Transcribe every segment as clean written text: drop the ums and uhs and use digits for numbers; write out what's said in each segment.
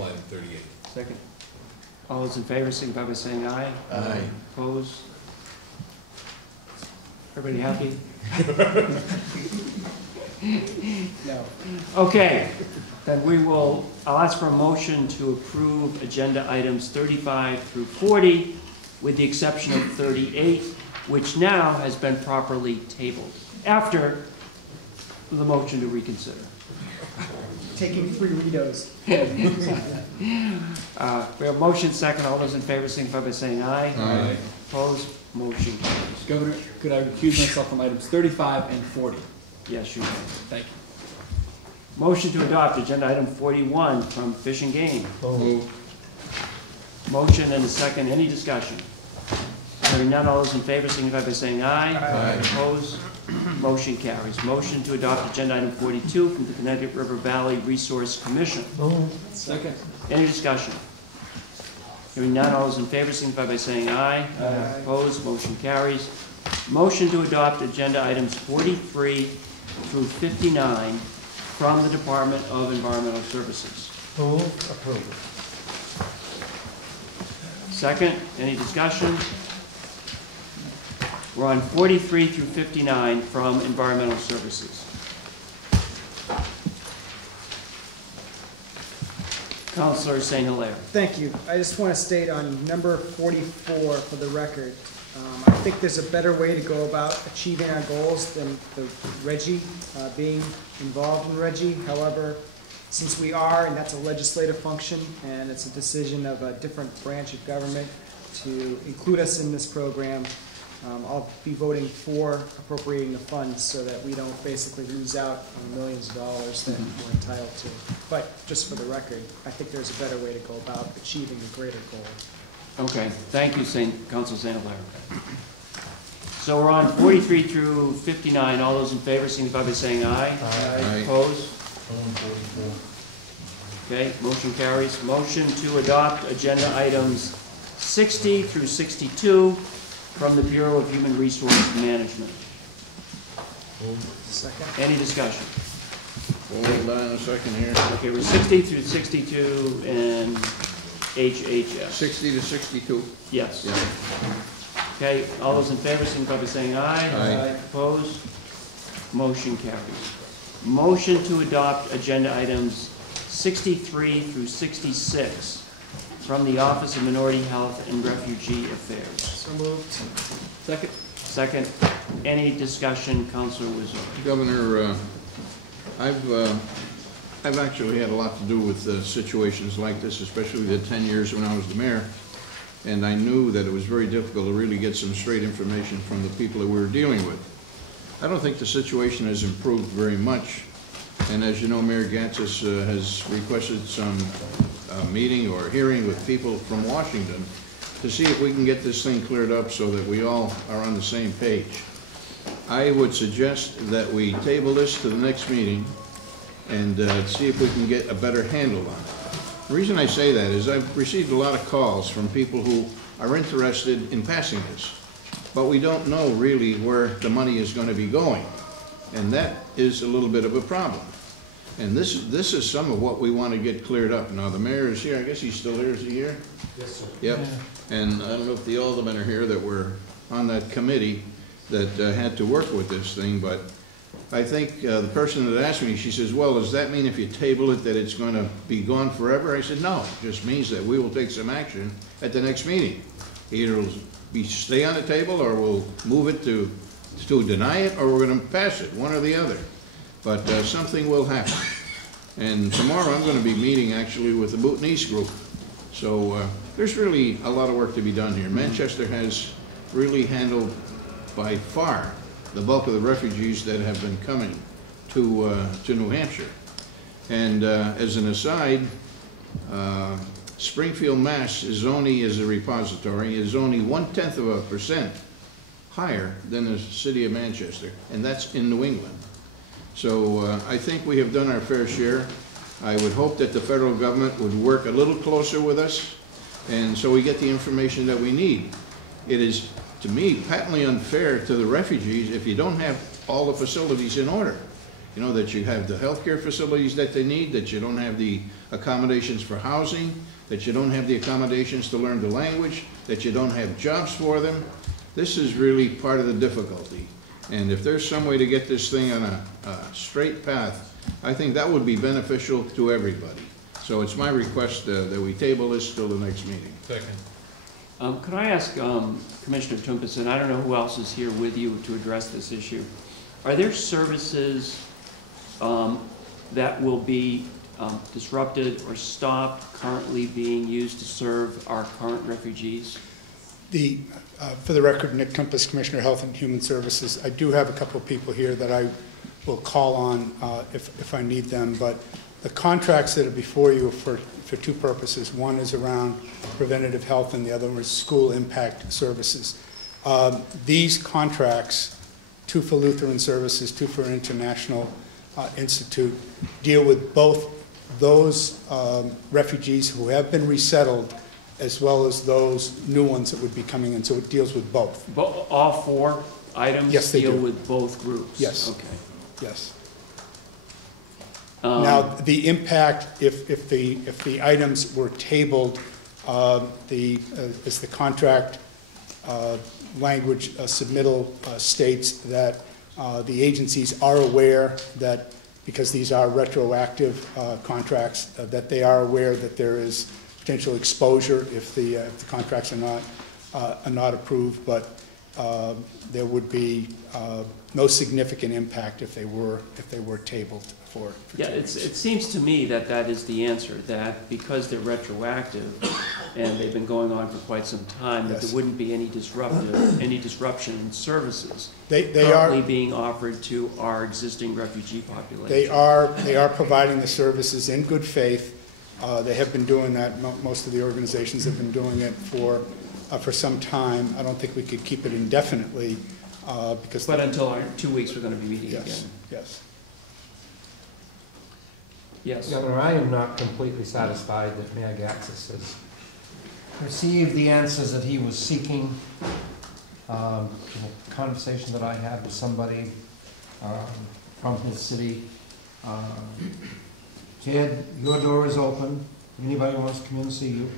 Item 38. Second. All those in favor, signify by saying aye. Aye. Opposed? Everybody happy? No. Okay, then I'll ask for a motion to approve agenda items 35 through 40, with the exception of 38, which now has been properly tabled, after the motion to reconsider. Taking 3 Ritos. We have motion second. All those in favor signify by saying aye. Aye. Opposed? Motion carries. Governor, could I recuse myself from items 35 and 40? Yes, you may. Thank you. Motion to adopt agenda item 41 from Fish and Game. Move. Motion and a second. Any discussion? Hearing none, all those in favor signify by saying aye. Aye. Opposed? Motion carries. Motion to adopt agenda item 42 from the Connecticut River Valley Resource Commission. Second. Any discussion? Hearing none, all those in favor signify by saying aye. Aye. Opposed? Motion carries. Motion to adopt agenda items 43 through 59 from the Department of Environmental Services. Approved. Second. Any discussion? We're on 43 through 59 from Environmental Services. Councilor St. Hilaire. Thank you. I just want to state on number 44 for the record, I think there's a better way to go about achieving our goals than the RGGI, being involved in RGGI. However, since we are, and that's a legislative function, and it's a decision of a different branch of government to include us in this program, I'll be voting for appropriating the funds so that we don't basically lose out on millions of dollars that we're entitled to. But just for the record, I think there's a better way to go about achieving a greater goal. Okay, thank you, Councilor St. Hilaire. So we're on 43 through 59. All those in favor signify by saying aye. Aye. Opposed? Okay, motion carries. Motion to adopt agenda items 60 through 62 from the Bureau of Human Resource Management. Second. Any discussion? Hold on a second here. Okay, we're 60 through 62 and HHS. 60 to 62. Yes. Yeah. Okay, all those in favor signify by saying aye. Aye. Opposed? Motion carries. Motion to adopt agenda items 63 through 66 from the Office of Minority Health and Refugee Affairs. So moved. Second. Second. Any discussion, Councilor Wizard? Governor, I've actually had a lot to do with situations like this, especially the 10 years when I was the mayor, and I knew that it was very difficult to really get some straight information from the people that we were dealing with. I don't think the situation has improved very much, and as you know, Mayor Gatsis has requested some meeting or hearing with people from Washington to see if we can get this thing cleared up so that we all are on the same page. I would suggest that we table this to the next meeting and see if we can get a better handle on it. The reason I say that is I've received a lot of calls from people who are interested in passing this, but we don't know really where the money is going to be going, and that is a little bit of a problem. And this is some of what we want to get cleared up. Now, the mayor is here. I guess he's still here. Is he here? Yes, sir. Yep. Yeah. And I don't know if the aldermen are here that were on that committee that had to work with this thing, but I think the person that asked me, she says, well, does that mean if you table it that it's going to be gone forever? I said, no. It just means that we will take some action at the next meeting. Either it'll be stay on the table, or we'll move it to deny it, or we're going to pass it, one or the other. But something will happen. And tomorrow I'm going to be meeting actually with the Bhutanese group. So there's really a lot of work to be done here. Manchester has really handled by far the bulk of the refugees that have been coming to New Hampshire. And as an aside, Springfield, Mass. is only, as a repository, is only 0.1% higher than the city of Manchester, and that's in New England. So I think we have done our fair share. I would hope that the federal government would work a little closer with us, and so we get the information that we need. It is, to me, patently unfair to the refugees if you don't have all the facilities in order. You know, that you have the healthcare facilities that they need, that you don't have the accommodations for housing, that you don't have the accommodations to learn the language, that you don't have jobs for them. This is really part of the difficulty. And if there's some way to get this thing on a straight path, I think that would be beneficial to everybody. So it's my request that we table this till the next meeting. Second. Could I ask Commissioner Tompkins, and I don't know who else is here with you to address this issue, are there services that will be disrupted or stopped currently being used to serve our current refugees? For the record, Nick Tumpus, Commissioner of Health and Human Services. I do have a couple of people here that I will call on if I need them, but the contracts that are before you are for two purposes. One is around preventative health and the other one is school impact services. These contracts, two for Lutheran Services, two for International Institute, deal with both those refugees who have been resettled as well as those new ones that would be coming in. So it deals with both. All four items Yes, they deal do. with both groups? Yes. Okay. Yes. Now, the impact, if the items were tabled, as the contract language submittal states that the agencies are aware that, because these are retroactive contracts, that they are aware that there is potential exposure if the contracts are not approved, but there would be no significant impact if they were tabled for Yeah, 2 it weeks. seems to me that that is the answer, that because they're retroactive and they've been going on for quite some time, that Yes. there wouldn't be any disruption in services They currently are being offered to our existing refugee population. they are providing the services in good faith. They have been doing that. Most of the organizations have been doing it for some time. I don't think we could keep it indefinitely because. But until our 2 weeks, we're going to be meeting Yes, again. yes. Yes. Governor, I am not completely satisfied that Mayor Gatsis has received the answers that he was seeking. In a conversation that I had with somebody from his city, Ted, your door is open. If anybody wants to come in and see you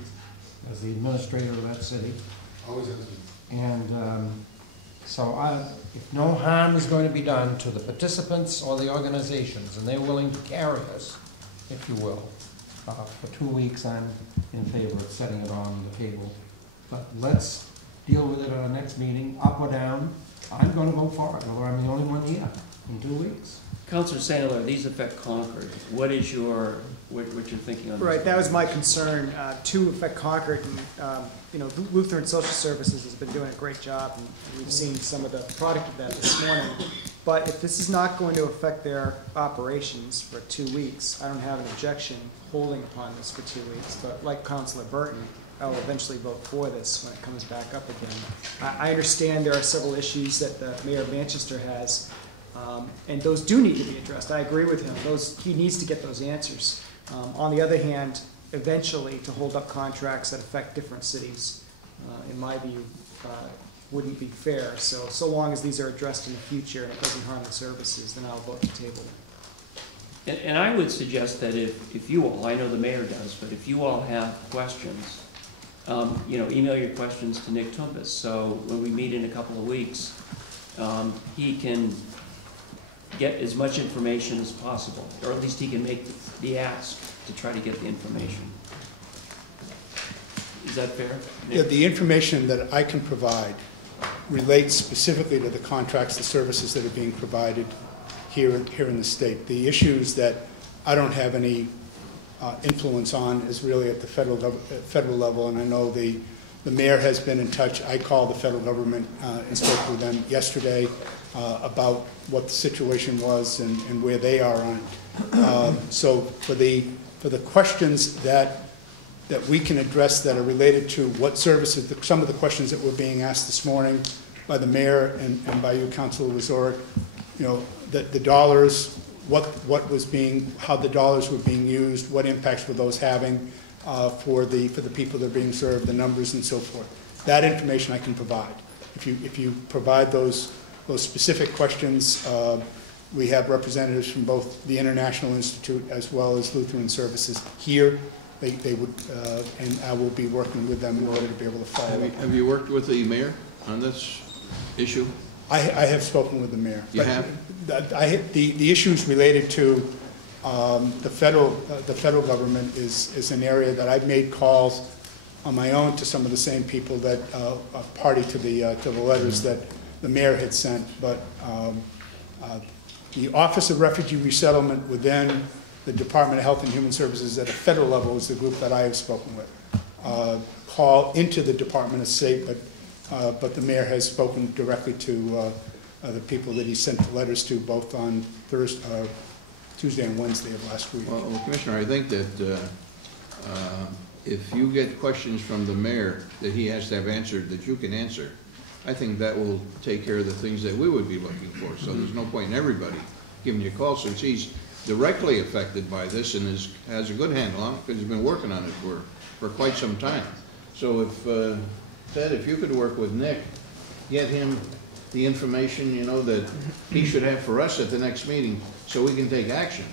as the administrator of that city. Always has been. And if no harm is going to be done to the participants or the organizations, and they're willing to carry us, if you will, for 2 weeks, I'm in favor of setting it on the table. But let's deal with it at our next meeting, up or down. I'm going to vote for it, whether I'm the only one here in 2 weeks. Councilor Sandler, these affect Concord. What is what you're thinking on this? Right, that was my concern. To affect Concord, and Lutheran Social Services has been doing a great job, and we've seen some of the product of that this morning. But if this is not going to affect their operations for 2 weeks, I don't have an objection holding upon this for 2 weeks. But like Councilor Burton, I will eventually vote for this when it comes back up again. I understand there are several issues that the Mayor of Manchester has, and those do need to be addressed. I agree with him. He needs to get those answers. On the other hand, eventually to hold up contracts that affect different cities, in my view, wouldn't be fair. So long as these are addressed in the future and it doesn't harm the services, then I'll vote to table it. And I would suggest that if you all, I know the mayor does, but if you all have questions, email your questions to Nick Tumpus. So when we meet in a couple of weeks, he can get as much information as possible, or at least he can make the ask to try to get the information. Is that fair, Nick? Yeah, the information that I can provide relates specifically to the contracts, the services that are being provided here in the state. The issues that I don't have any influence on is really at the federal level, and I know the mayor has been in touch. I called the federal government and spoke with them yesterday about what the situation was and where they are on it. So for the questions that we can address that are related to what services, some of the questions that were being asked this morning by the mayor and by you, Councilor Wazorek, the dollars, how the dollars were being used, what impacts were those having for the people that are being served, the numbers and so forth. That information I can provide. If you provide those specific questions, We have representatives from both the International Institute as well as Lutheran Services here. They would, and I will be working with them in order to be able to follow up. Have you worked with the mayor on this issue? I have spoken with the mayor. You have? The issues related to the federal government is an area that I've made calls on my own to some of the same people that are party to the letters that the mayor had sent. But the Office of Refugee Resettlement within the Department of Health and Human Services at a federal level is the group that I have spoken with. Call into the Department of State, but the mayor has spoken directly to the people that he sent the letters to, both on Tuesday and Wednesday of last week. Well, Commissioner, I think that if you get questions from the mayor that he has to have answered that you can answer, I think that will take care of the things that we would be looking for. So there's no point in everybody giving you a call, since he's directly affected by this and has a good handle on it because he's been working on it for quite some time. So if, Ted, if you could work with Nick, get him the information, you know, that he should have for us at the next meeting so we can take action,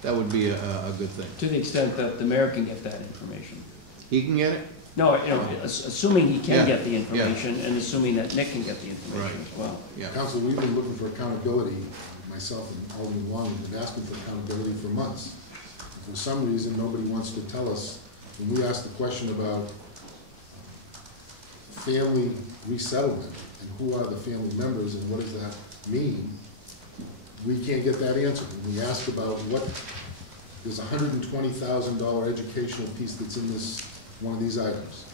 that would be a good thing. To the extent that the mayor can get that information. He can get it? No, you know, assuming he can Yeah, get the information and assuming that Nick can get the information Right. as well. Yeah. Council, we've been looking for accountability, myself and Alderman Wong have been asking for accountability for months. For some reason, nobody wants to tell us, when we ask the question about family resettlement and who are the family members and what does that mean, we can't get that answer. When we ask about what, there's a $120,000 educational piece that's in this, one of these items.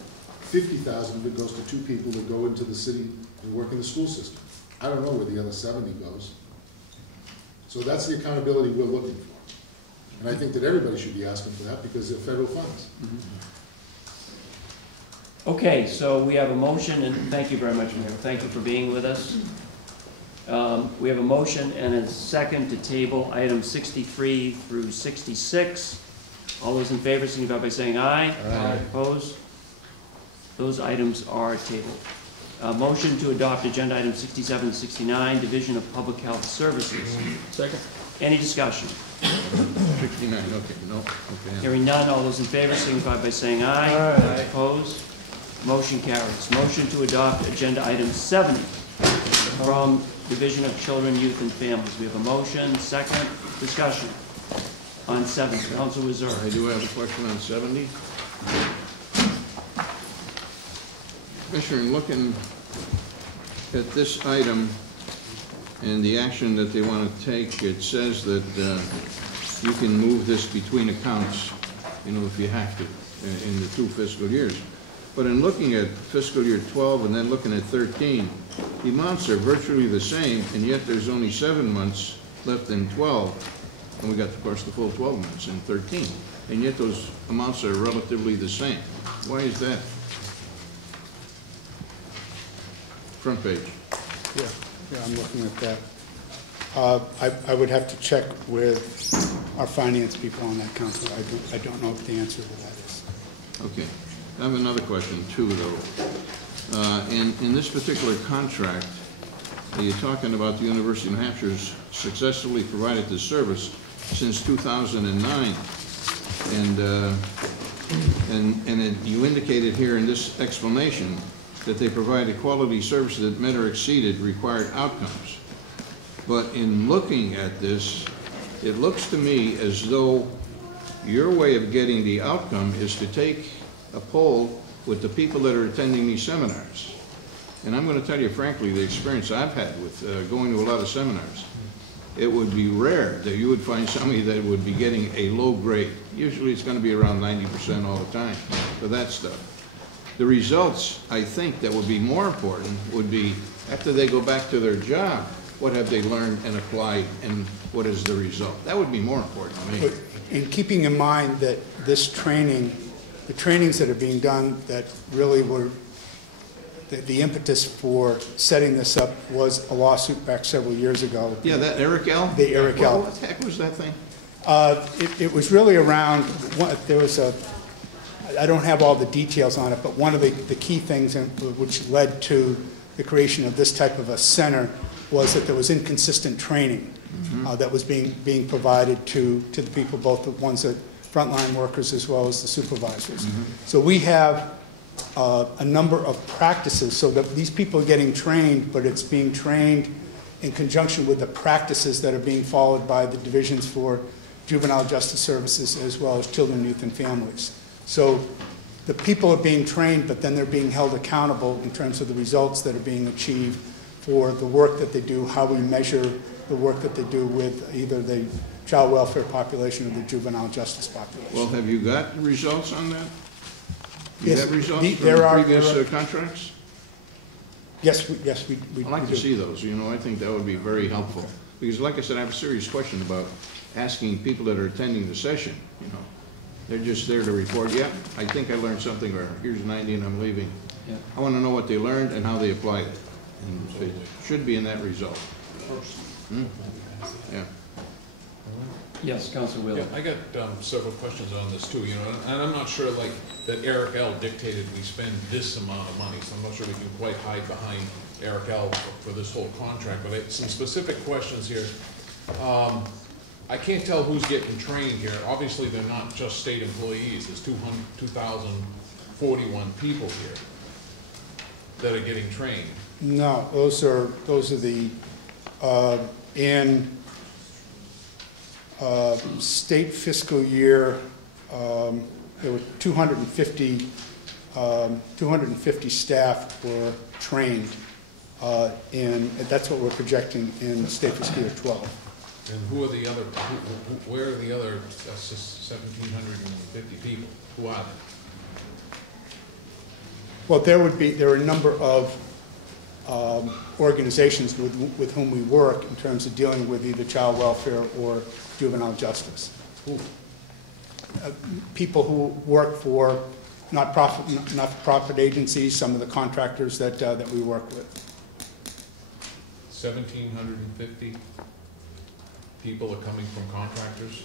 50,000 of it goes to 2 people that go into the city and work in the school system. I don't know where the other 70 goes. So that's the accountability we're looking for. And I think that everybody should be asking for that because they're federal funds. Okay, so we have a motion, and thank you very much, Mayor. Thank you for being with us. We have a motion and a second to table items 63 through 66. All those in favor, signify by saying aye. Aye. Opposed? Those items are tabled. Motion to adopt agenda items 67 and 69, Division of Public Health Services. Second. Any discussion? 69, okay, no, okay. Hearing none, all those in favor signify by saying aye. Aye. Opposed? Motion carries. Motion to adopt agenda item 70 from Division of Children, Youth, and Families. We have a motion, second, discussion on 70. Council Reserve. I do have a question on 70. Commissioner, looking at this item and the action that they want to take, it says that you can move this between accounts, you know, if you have to, in the 2 fiscal years. But in looking at fiscal year 12 and then looking at 13, the amounts are virtually the same, and yet there's only 7 months left in 12, and we got, of course, the full 12 months in 13, and yet those amounts are relatively the same. Why is that? Front page. Yeah, I'm looking at that. I would have to check with our finance people on that, Council. I don't know what the answer to that is. Okay. I have another question, too, though. In this particular contract, you're talking about the University of New Hampshire's successfully provided this service since 2009. And you indicated here in this explanation that they provide a quality service that met or exceeded required outcomes. But in looking at this, it looks to me as though your way of getting the outcome is to take a poll with the people that are attending these seminars. And I'm going to tell you frankly, the experience I've had with going to a lot of seminars, it would be rare that you would find somebody that would be getting a low grade. Usually it's going to be around 90% all the time for that stuff. The results, I think, that would be more important would be after they go back to their job, what have they learned and applied, and what is the result? That would be more important to me. But in keeping in mind that this training, the trainings that are being done that really were, the impetus for setting this up was a lawsuit back several years ago. Yeah, that Eric L? The Eric L. What the heck was that thing? It was really around, there was a, I don't have all the details on it, but one of the key things which led to the creation of this type of a center was that there was inconsistent training. that was being provided to the people, both the ones that frontline workers as well as the supervisors. So we have a number of practices so that these people are getting trained, but it's being trained in conjunction with the practices that are being followed by the divisions for juvenile justice services as well as children, youth, and families. So the people are being trained, but then they're being held accountable in terms of the results that are being achieved for the work that they do, how we measure the work that they do with either the child welfare population or the juvenile justice population. Well, have you got results on that? You Yes, have results there from are- previous there are- contracts? Yes, we I'd like do. to see those, you know, I think that would be very helpful. Because like I said, I have a serious question about asking people that are attending the session, you know. They're just there to report, yeah, I think I learned something, or here's 90 and I'm leaving. Yeah. I want to know what they learned and how they applied it. And it should be in that result. Yeah. Yes, Councilor Wheeler. Yeah, I got several questions on this too, you know, and I'm not sure like that Eric L. dictated we spend this amount of money, so I'm not sure we can quite hide behind Eric L. for this whole contract, but some specific questions here. I can't tell who's getting trained here. Obviously, they're not just state employees. There's 2,041 people here that are getting trained. No, those are the, in state fiscal year, there were 250 staff were trained and that's what we're projecting in state fiscal year 12. And who are the other, where are the other 1,750 people? Who are they? Well, there are a number of organizations with whom we work in terms of dealing with either child welfare or juvenile justice. Who? People who work for not-for-profit agencies, some of the contractors that we work with. 1,750 people are coming from contractors,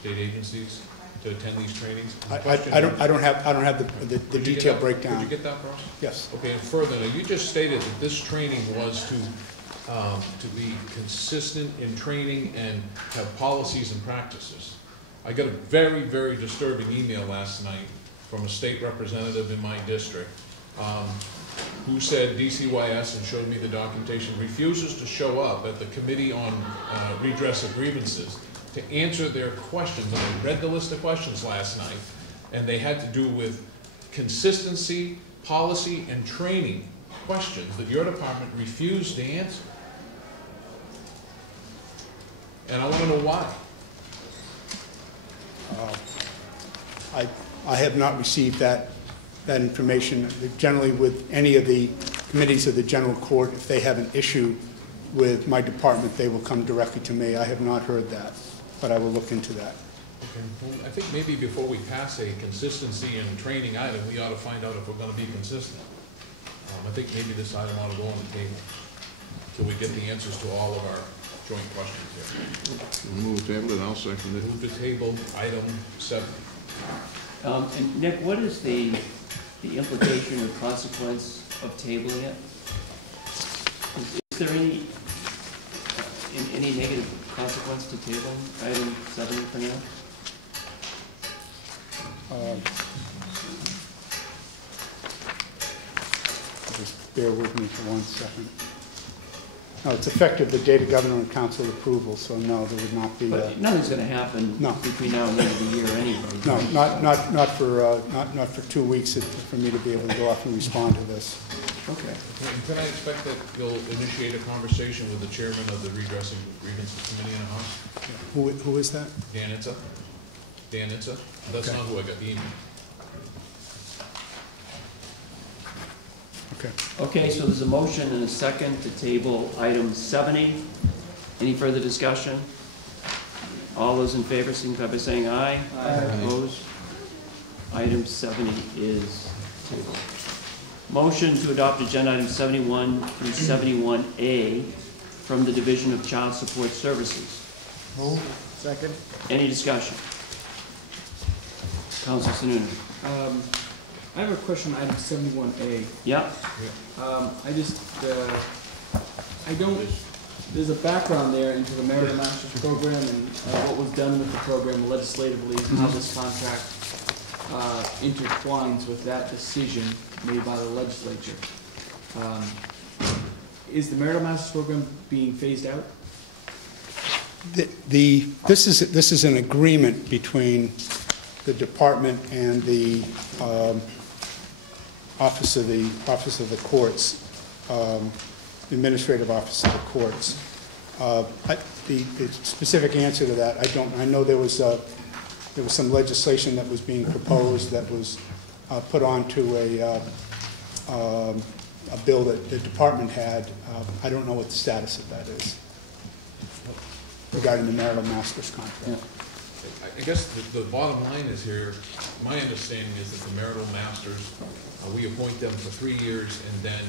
state agencies to attend these trainings? I don't have the detailed breakdown. Could you get that for us? Yes. Okay, and further, now you just stated that this training was to be consistent in training and have policies and practices. I got a very, very disturbing email last night from a state representative in my district who said DCYS, and showed me the documentation, refuses to show up at the Committee on Redress of Grievances to answer their questions. And I read the list of questions last night, and they had to do with consistency, policy, and training questions that your department refused to answer. And I want to know why. I have not received that information. Generally, with any of the committees of the general court, if they have an issue with my department, they will come directly to me. I have not heard that, but I will look into that. Okay. Well, I think maybe before we pass a consistency and training item, we ought to find out if we're going to be consistent. I think maybe this item ought to go on the table till we get the answers to all of our joint questions here. We'll move the table, and I'll second it. Move to table item 7. And Nick, what is the implication or consequence of tabling it? Is there any negative consequence to tabling item 7 for now? Just bear with me for 1 second. No, it's effective the date of governor and council approval, so no, there would not be. But nothing's going to happen No. between now and the end of the year anyway. No, not for 2 weeks for me to be able to go off and respond to this. Okay. Can I expect that you'll initiate a conversation with the chairman of the Redress of Grievances Committee in the House? Who is that? Dan Itza? Dan Itza? That's Okay. not who I got the email. Okay. Okay, so there's a motion and a second to table item 70. Any further discussion? All those in favor signify by saying aye. Aye. Opposed? Item 70 is tabled. Motion to adopt agenda items 71 through 71A from the Division of Child Support Services. Second. Any discussion? Council Sununu. I have a question on item 71A. Yep. I don't there's a background there into the Merit Masters program and what was done with the program legislatively, and how this contract intertwines with that decision made by the legislature. Is the Merit Masters program being phased out? This is an agreement between the department and the Office of the Courts, Administrative Office of the Courts. The specific answer to that, I know there was some legislation that was being proposed that was put onto a bill that the department had. I don't know what the status of that is regarding the marital master's contract. I guess the bottom line is here, my understanding is that the marital masters, we appoint them for 3 years, and then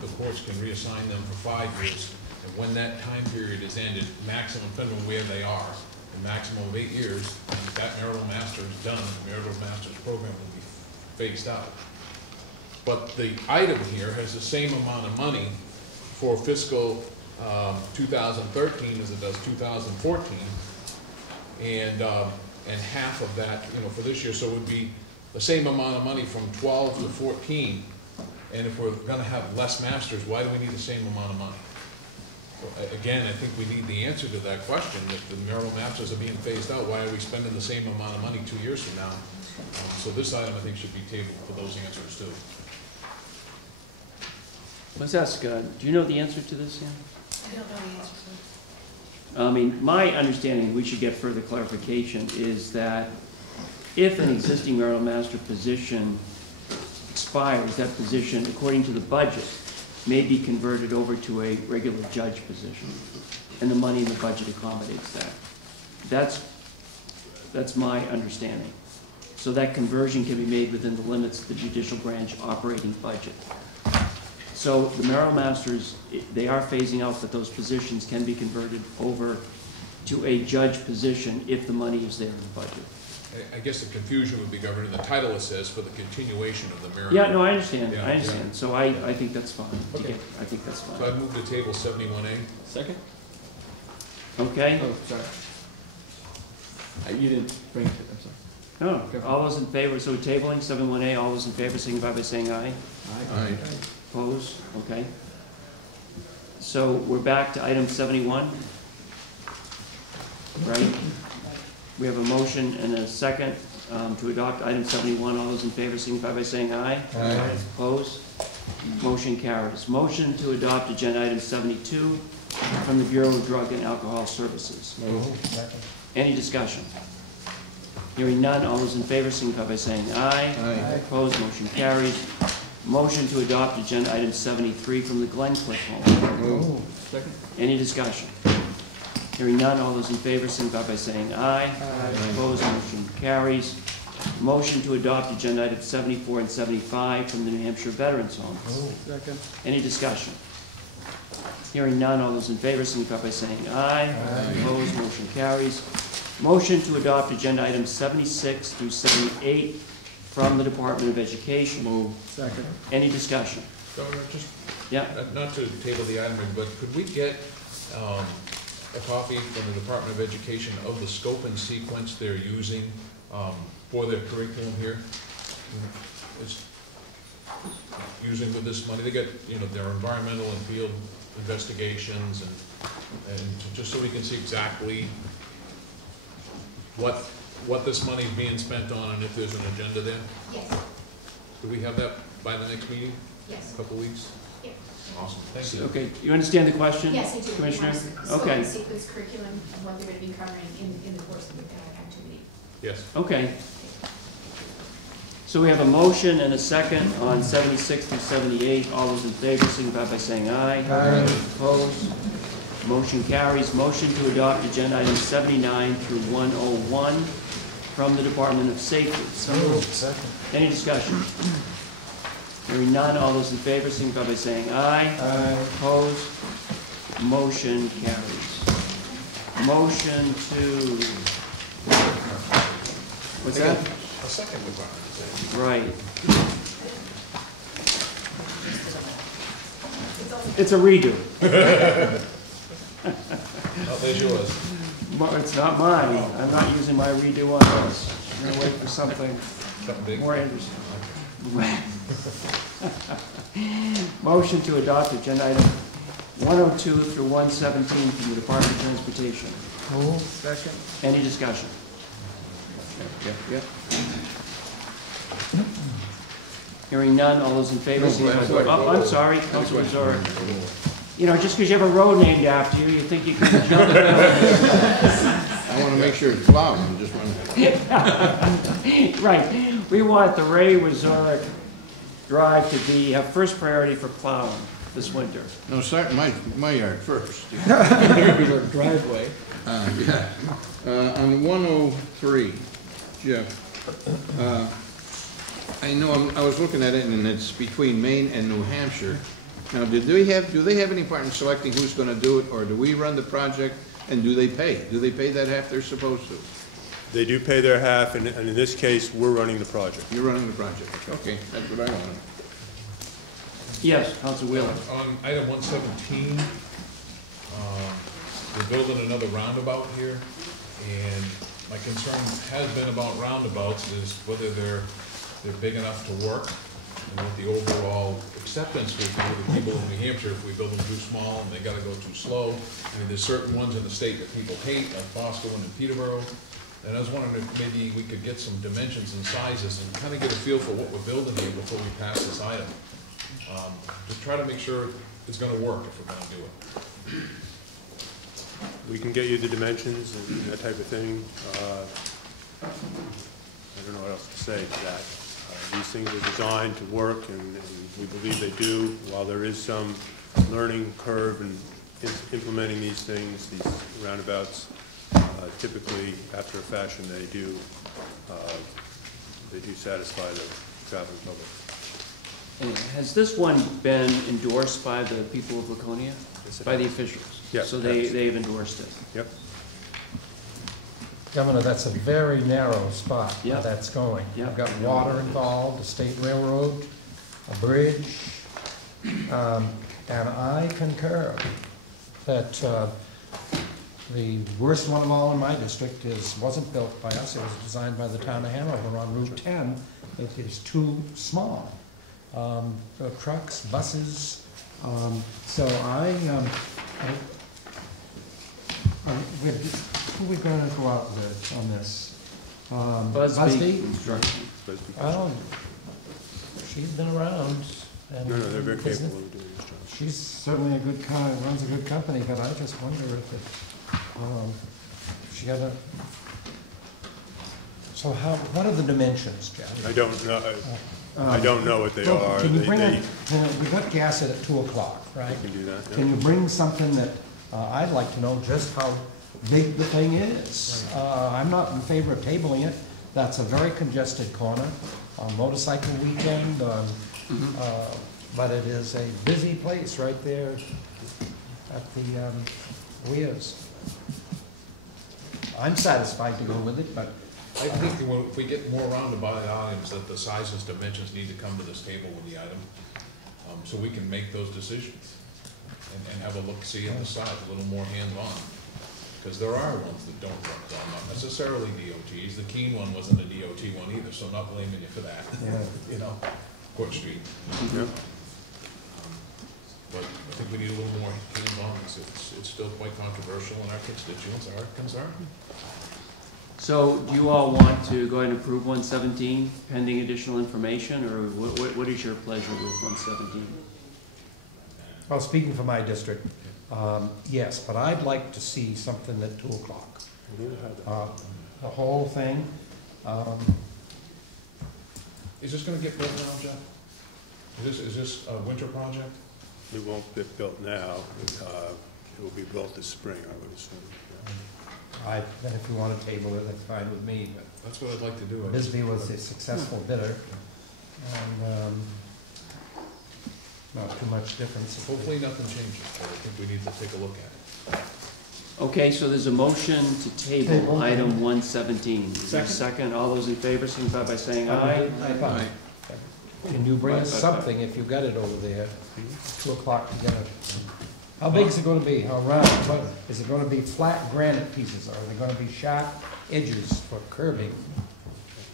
the courts can reassign them for 5 years. And when that time period is ended, maximum, depending on where they are, a maximum of 8 years, that marital master is done, and the marital master's program will be phased out. But the item here has the same amount of money for fiscal 2013 as it does 2014, and half of that, for this year, so it would be the same amount of money from 12 to 14. And if we're going to have less masters, why do we need the same amount of money? So, again, I think we need the answer to that question. If the marital masters are being phased out, why are we spending the same amount of money 2 years from now? So this item, I think, should be tabled for those answers too. Let's ask, do you know the answer to this, Sam? I don't know the answer to it. I mean, my understanding, we should get further clarification, is that if an existing marital master position expires, that position, according to the budget, may be converted over to a regular judge position, and the money in the budget accommodates that. That's my understanding. So that conversion can be made within the limits of the judicial branch operating budget. So the marital masters, they are phasing out, but those positions can be converted over to a judge position if the money is there in the budget. I guess the confusion would be governed in the title it says for the continuation of the marital. Yeah, no, I understand, Yeah, I understand. yeah. So I think that's fine. Okay. I think that's So I fine. move to table 71A. Second? Okay? Oh, sorry. You didn't bring it, I'm sorry. No, all those in favor, so tabling 71A, all those in favor signify by saying aye. Aye. Opposed? Okay. So we're back to item 71, right? We have a motion and a second to adopt item 71. All those in favor signify by saying aye. Aye. Opposed? Motion carries. Motion to adopt agenda item 72 from the Bureau of Drug and Alcohol Services. Any discussion? Hearing none, all those in favor signify by saying aye. Aye. Opposed? Motion carries. Motion to adopt agenda item 73 from the Glencliff Home. Move. Second? Any discussion? Hearing none, all those in favor signify by saying aye. Opposed, motion carries. Motion to adopt agenda items 74 and 75 from the New Hampshire Veterans Home. Second. Any discussion? Hearing none, all those in favor signify by saying aye. Opposed, motion carries. Motion to adopt agenda items 76 through 78 from the Department of Education. Move. Second. Any discussion? Governor, just, Yeah. not to table the item, but could we get a copy from the Department of Education of the scope and sequence they're using for their curriculum here? It's using with this money, they get, their environmental and field investigations and just so we can see exactly what this money is being spent on and if there's an agenda there? Yes, Do we have that by the next meeting, yes, a couple weeks? yeah. Awesome, thank you. Okay, you understand the question? Yes, I do. Commissioner? Scope Okay. and sequence curriculum and what they're going to be covering in the course of the activity. Yes. Okay. So we have a motion and a second on 76 through 78. All those in favor signify by saying aye. Aye. Opposed? Motion carries. Motion to adopt agenda items 79 through 101 from the Department of Safety. So moved. Second. Any discussion? Hearing none, all those in favor signify by saying aye. Aye. Opposed? Motion carries. Motion to... What's that? A second requirement. Right. It's a redo. There's yours. It's not mine. I'm not using my redo on this. I'm gonna wait for something Something big. more interesting. Motion to adopt agenda item 102 through 117 from the Department of Transportation. Second. Any discussion? Yep. Hearing none, all those in favor, signify by saying aye. Oh, I'm sorry, Councilor Zurich. Whoa. You know, just because you have a road named after you, you think you can jump the bill. I want to make sure it's plowed, I'm just wondering. Right, we want the Ray Zurich Drive to be, have first priority for plowing this winter. No, start in my yard first. Regular driveway. Yeah. On 103, Jeff, I know, I was looking at it, and it's between Maine and New Hampshire. Now, do they have any part in selecting who's gonna do it, or do we run the project, and do they pay? Do they pay that half they're supposed to? They do pay their half, and in this case, we're running the project. You're running the project, okay, that's what I wanted. Yes, Councilor Wheeler. On item 117, we're building another roundabout here, and my concern has been about roundabouts is whether they're big enough to work, and what the overall acceptance will be with the people in New Hampshire if we build them too small and they gotta go too slow. I mean, there's certain ones in the state that people hate, like Boston and Peterborough. And I was wondering if maybe we could get some dimensions and sizes and kind of get a feel for what we're building here before we pass this item. To try to make sure it's gonna work if we're gonna do it. We can get you the dimensions and that type of thing. I don't know what else to say to that. These things are designed to work, and we believe they do. While there is some learning curve in implementing these things, these roundabouts, typically, after a fashion, they do satisfy the traveling public. And has this one been endorsed by the people of Laconia? Yes, it By the has. officials? Yes, So it has. they've endorsed it? Yep. Governor, that's a very narrow spot where Yep. that's going. Yep. You've got water involved, a state railroad, a bridge, and I concur that the worst one of all in my district wasn't built by us, it was designed by the town of Hanover on Route 10. It is too small. Trucks, buses, so who are we going to go out with on this? Busby Construction. Well, she's been around. And No, they're very capable of doing this job. she's certainly a good runs a good company, but I just wonder if she got a. So what are the dimensions, Jeff? I don't know. I don't know what they Well, are. Can you bring They we got gas at 2 o'clock, right? can do that. yeah. Can you bring something that, I'd like to know just how big the thing is. I'm not in favor of tabling it. That's a very congested corner on motorcycle weekend, but it is a busy place right there at the Weirs. I'm satisfied to go with it, but I think if we get more roundabout items, that the sizes, dimensions need to come to this table with the item, so we can make those decisions and have a look-see and decide a little more hands-on. Because there are ones that don't work well, not necessarily DOTs. The Keene one wasn't a DOT one either, so I'm not blaming you for that. Yeah. You know, Court Street. Yep. But I think we need a little more hands-on, because it's still quite controversial, and our constituents are concerned. So do you all want to go ahead and approve 117 pending additional information, or what is your pleasure with 117? well, speaking for my district, yes, but I'd like to see something at 2 o'clock. The whole thing. Is this gonna get built now, Jeff? Is this a winter project? It won't get built now. It will be built this spring, I would assume. Then if you want to table it, that's fine with me, but That's what I'd like to do. Bisbee was a successful bidder, and not too much difference. Hopefully nothing changes, but I think we need to take a look at it. Okay, so there's a motion to table Table. item 117. Is there a second? All those in favor, signify by saying aye. Aye. Can you bring us something if you got it over there, 2 o'clock to get it? How big is it gonna be? How round? What, is it gonna be flat granite pieces, or are they gonna be sharp edges for curbing?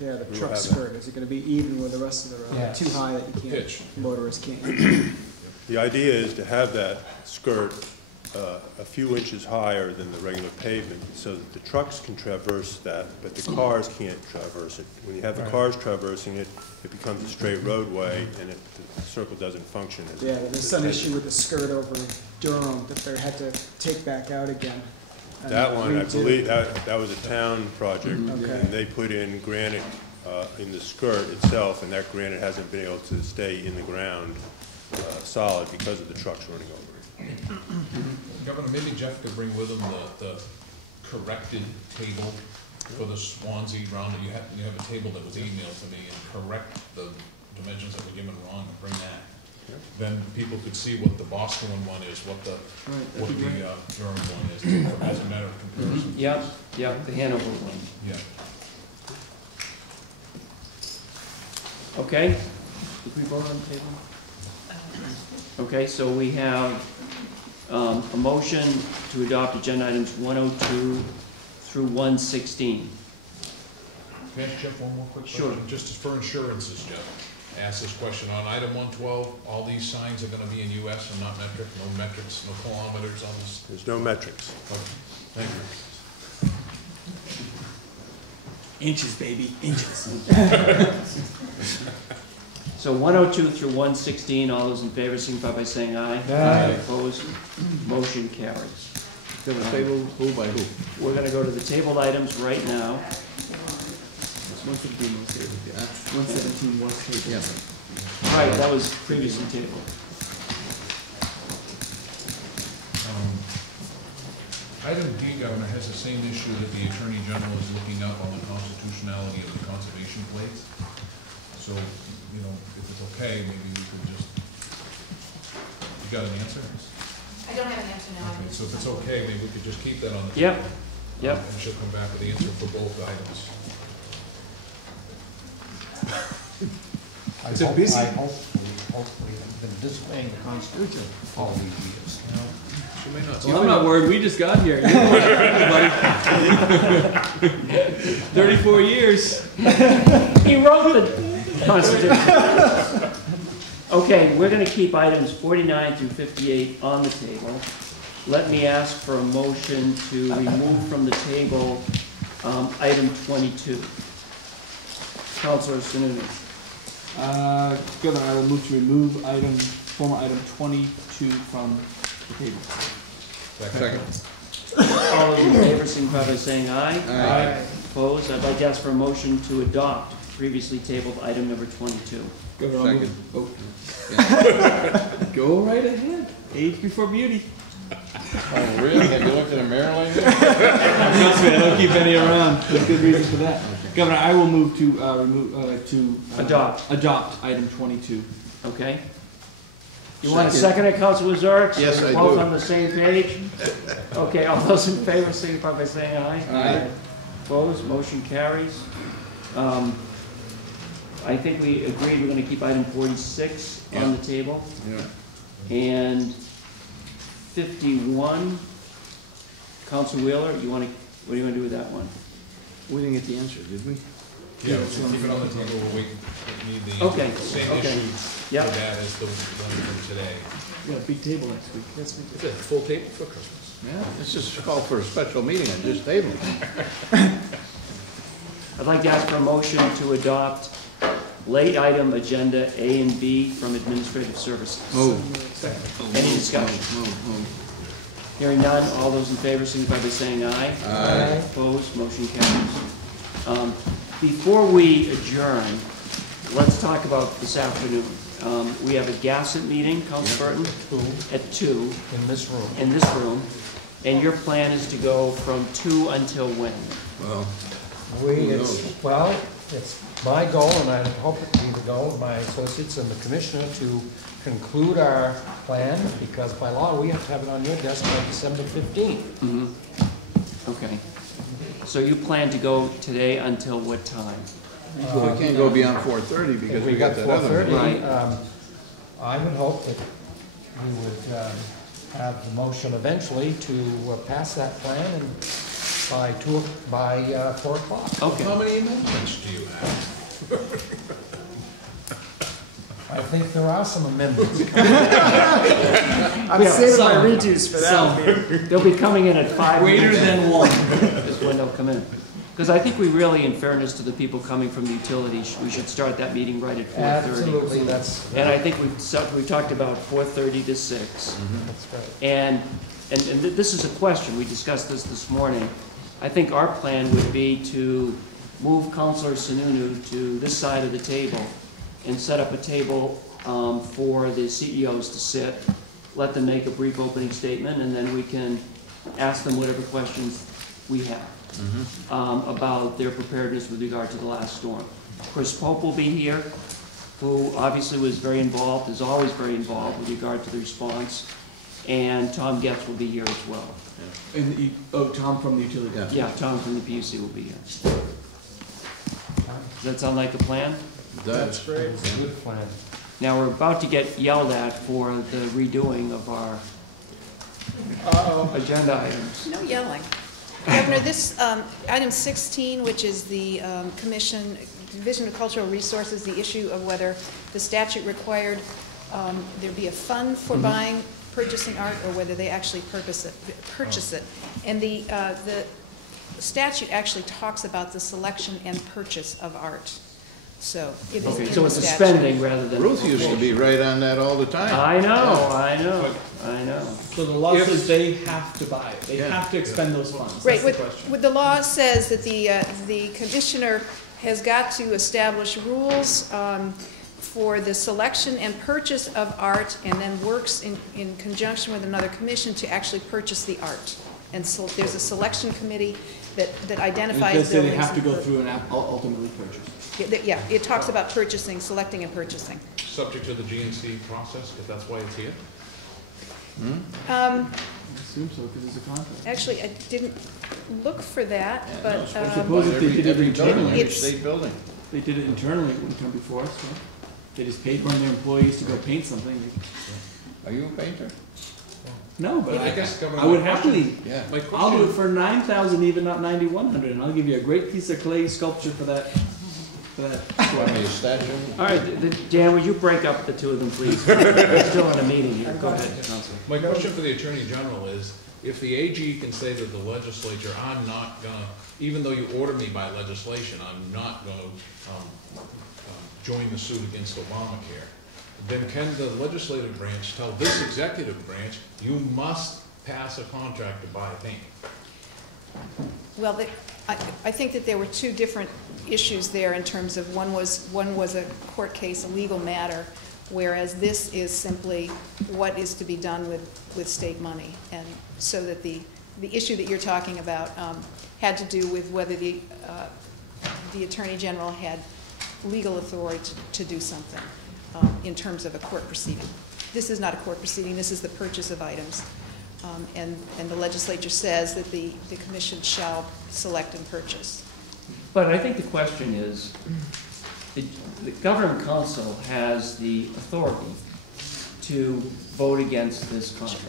Yeah, the We truck will have skirt, is it gonna be even with the rest of the road? Yes. Too high that you Pitch. can't, motorists can't. The idea is to have that skirt a few inches higher than the regular pavement so that the trucks can traverse that, but the cars can't traverse it. When you have the cars traversing it, it becomes a straight roadway and the circle doesn't function as Yeah, there's some issue with the skirt over Durham that they had to take back out again. and That one, I redo. believe, that was a town project, Okay. and they put in granite in the skirt itself, and that granite hasn't been able to stay in the ground solid because of the trucks running over it. Governor, maybe Jeff could bring with him the corrected table for the Swansea round. You have a table that was emailed to me, and correct the dimensions that were given wrong and bring that. Then people could see what the Boston one is, what the Durham one is, as a matter of comparison. Yep, the Hanover one. Yeah. Okay? Did we vote on the table? Okay, so we have a motion to adopt agenda items 102 through 116. Can I ask Jeff one more quick question? Sure. Just for insurances, Jeff. Ask this question. On item 112, all these signs are gonna be in US and not metric? No metrics, no kilometers on this? There's no metrics. Okay, thank you. Inches, baby, inches. So 102 through 116, all those in favor signify by saying aye. Aye. Opposed? Motion carries. Gonna table who by who? We're gonna go to the tabled items right now. It's 115 was tabled, yeah. 117 was tabled. Yeah. All right, that was previously tabled. Item D, Governor, has the same issue that the Attorney General is looking up on the constitutionality of the conservation plates. So, you know, if it's okay, maybe we could just, you got an answer? I don't have an answer now. Okay, so if it's okay, maybe we could just keep that on the Yep, table. yep. And she'll come back with the answer for both items. I Is it hope- busy? I hope we have been displaying the Constitution all these years. She may not. Well, I'm not worried, we just got here. You're worried, buddy. 34 years. He wrote the Constitution. Okay, we're gonna keep items 49 through 58 on the table. Let me ask for a motion to remove from the table item 22. Councilor Sununu. Governor, I will move to remove former item 22 from the table. Second. All those in favor signify by saying aye. Aye. Opposed? I'd like to ask for a motion to adopt previously tabled item number 22. Governor, I'll move. Second. Go right ahead. Age before beauty. Oh, really? Have you looked at a mirror like that? Trust me, I don't keep any around. There's good reason for that. Governor, I will move to adopt item 22. Okay? You want to second it, Councilor Zarek? Yes, I Both do. on the same page? Okay, all those in favor signify by saying aye. Aye. Opposed? Motion carries. I think we agreed we're going to keep item 46 on the table. Yeah. And 51, Council Wheeler, what do you want to do with that one? We didn't get the answer, did we? Yeah, we'll keep it on the table, we'll wait, we need the Okay, same okay. issue for Yep. that as the one from today. We got a big table next week. It's a full table for Christmas. Yeah, this is called for a special meeting, I just tabled it. I'd like to ask for a motion to adopt late item agenda A and B from Administrative Services. Move. Any discussion? Move. Hearing none, all those in favor signify by saying aye. Aye. Opposed, motion carries. Before we adjourn, let's talk about this afternoon. We have a Gasset meeting, Council Burton, at 2 In this room. in this room, and your plan is to go from 2 until when? Well, It's my goal, and I hope it will be the goal of my associates and the commissioner to conclude our plan, because by law, we have to have it on your desk by December 15th. Okay. So you plan to go today until what time? we can't go beyond 4:30 because we got that other. 4:30. Right. I would hope that we would have the motion eventually to pass that plan and by 4 o'clock. Okay. How many amendments do you have? I think there are some amendments. I'm Yeah, saving my some. redos for that. They'll be coming in at 5. Greater than one. Is when they'll come in. Because I think we really, in fairness to the people coming from the utilities, we should start that meeting right at 4:30. Absolutely, that's And I think we've talked about 4:30 to 6. that's right. And this is a question, we discussed this morning. I think our plan would be to move Counselor Sununu to this side of the table and set up a table for the CEOs to sit, let them make a brief opening statement, and then we can ask them whatever questions we have about their preparedness with regard to the last storm. Chris Pope will be here, who obviously was very involved, is always very involved with regard to the response, and Tom Getz will be here as well. And Tom from the utility. Yeah, Tom from the PUC will be here. Does that sound like a plan? That's great. It's a good plan. Now, we're about to get yelled at for the redoing of our agenda items. No yelling. Governor, this, item 16, which is the Division of Cultural Resources, the issue of whether the statute required there be a fund for purchasing art, or whether they actually purchase it. And the statute actually talks about the selection and purchase of art. So it is in Okay, the so it's a statute. spending rather than. Ruth used to be right on that all the time. I know. So the law says they have to buy it. They have to expend those funds. Right, That's the question. what the law says that the commissioner has got to establish rules for the selection and purchase of art, and then works in conjunction with another commission to actually purchase the art. And so there's a selection committee that identifies And it does say they buildings have to go and through and ultimately purchase. Yeah, it talks about purchasing, selecting and purchasing. Subject to the GNC process, if that's why it's here? I assume so, because it's a contract. Actually, I didn't look for that, but Suppose if they did it Every building, internally. every state building. They did it internally, it wouldn't come before us, right? They just paid one of their employees to go paint something. Are you a painter? No, but I guess, Governor, I would my question- happily, Yeah. My I'll do it question, for 9,000, even not 9,100, and I'll give you a great piece of clay sculpture for that. Want me to statue? All right, Dan, would you break up the two of them, please? We're still in a meeting here. Go ahead, Counselor. my question for the Attorney General is, if the AG can say to the legislature, I'm not gonna, even though you order me by legislation, I'm not gonna join the suit against Obamacare, then can the legislative branch tell this executive branch, you must pass a contract to buy paint? well, I think that there were two different issues there in terms of one was a court case, a legal matter, whereas this is simply what is to be done with state money. And so that the issue that you're talking about had to do with whether the Attorney General had legal authority to do something in terms of a court proceeding. This is not a court proceeding, this is the purchase of items. And the legislature says that the commission shall select and purchase. But I think the question is, the Governing Council has the authority to vote against this contract.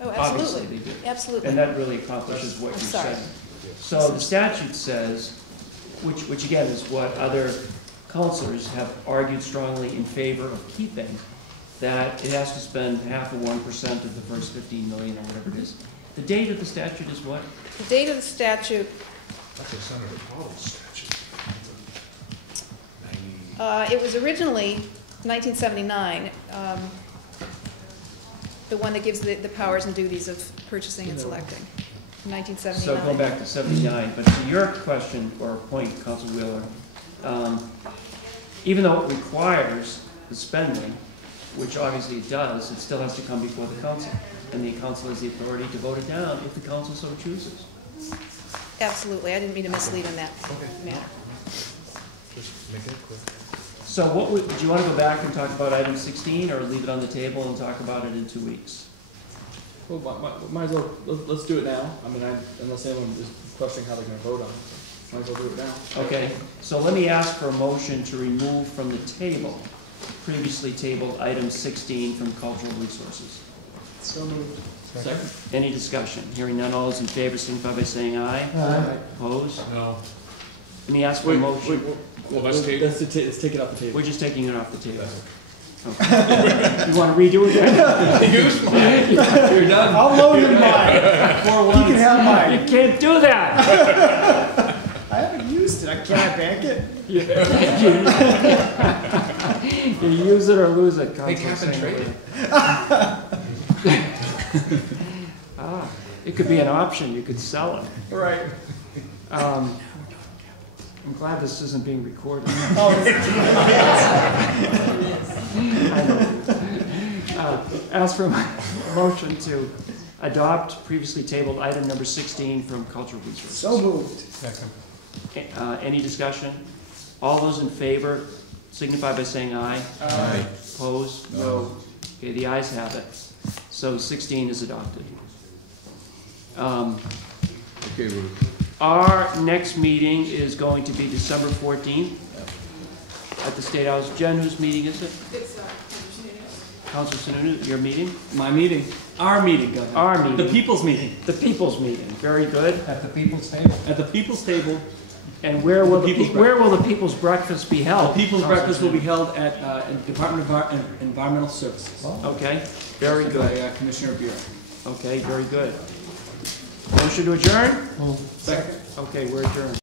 Oh, Obviously absolutely, they do. absolutely. And that really accomplishes what I'm you sorry. said. So the statute says, which again is what other councilors have argued strongly in favor of keeping, that it has to spend 0.5% of the first 15 million or whatever it is. The date of the statute is what? The date of the statute, That's a Senator Powell statute. it was originally 1979, the one that gives the powers and duties of purchasing and selecting. 1979. So go back to 79, but to your question or point, Council Wheeler, even though it requires the spending, which obviously it does, it still has to come before the council. And the council has the authority to vote it down if the council so chooses. Absolutely, I didn't mean to mislead in that matter. Just make it quick. So what would, do you want to go back and talk about item 16 or leave it on the table and talk about it in 2 weeks? Well, might as well, let's do it now. I mean, unless anyone is questioning how they're gonna vote on it. Might as well do it now. Okay, so let me ask for a motion to remove from the table, previously tabled item 16 from cultural resources. So moved. Second? Any discussion? Hearing none, all those in favor signify by saying aye. Aye. Opposed? No. Let me ask for a motion. Well, let's take, Let's take it off the table. We're just taking it off the table. Okay. You want to redo it again? use mine. You're done. I'll loan him mine. Four He can have mine. You can't do that! I haven't used it. Can I bank it? You use it or lose it, They Counselor cap and trade Singleton. It could be an option, you could sell it. Right. I'm glad this isn't being recorded. I know. Ask for a motion to adopt previously tabled item number 16 from Cultural Resources. So moved. Second. Any discussion? All those in favor signify by saying aye. Aye. Opposed? No. Okay, the ayes have it. So 16 is adopted. Okay, Ruth. Our next meeting is going to be December 14th at the State House. Jen, whose meeting is it? It's, Councilor Sununu, your meeting? My meeting. Our meeting, Governor. Our meeting. The people's meeting. The People's Meeting, very good. At the people's table. At the people's table. And where will The People's where will the People's Breakfast be The held? people's Councilor breakfast will be Sununu? held at Department of Environmental Services. Okay, very By good. Commissioner Bureau. Okay, very good. Motion to adjourn? Second. Okay, we're adjourned.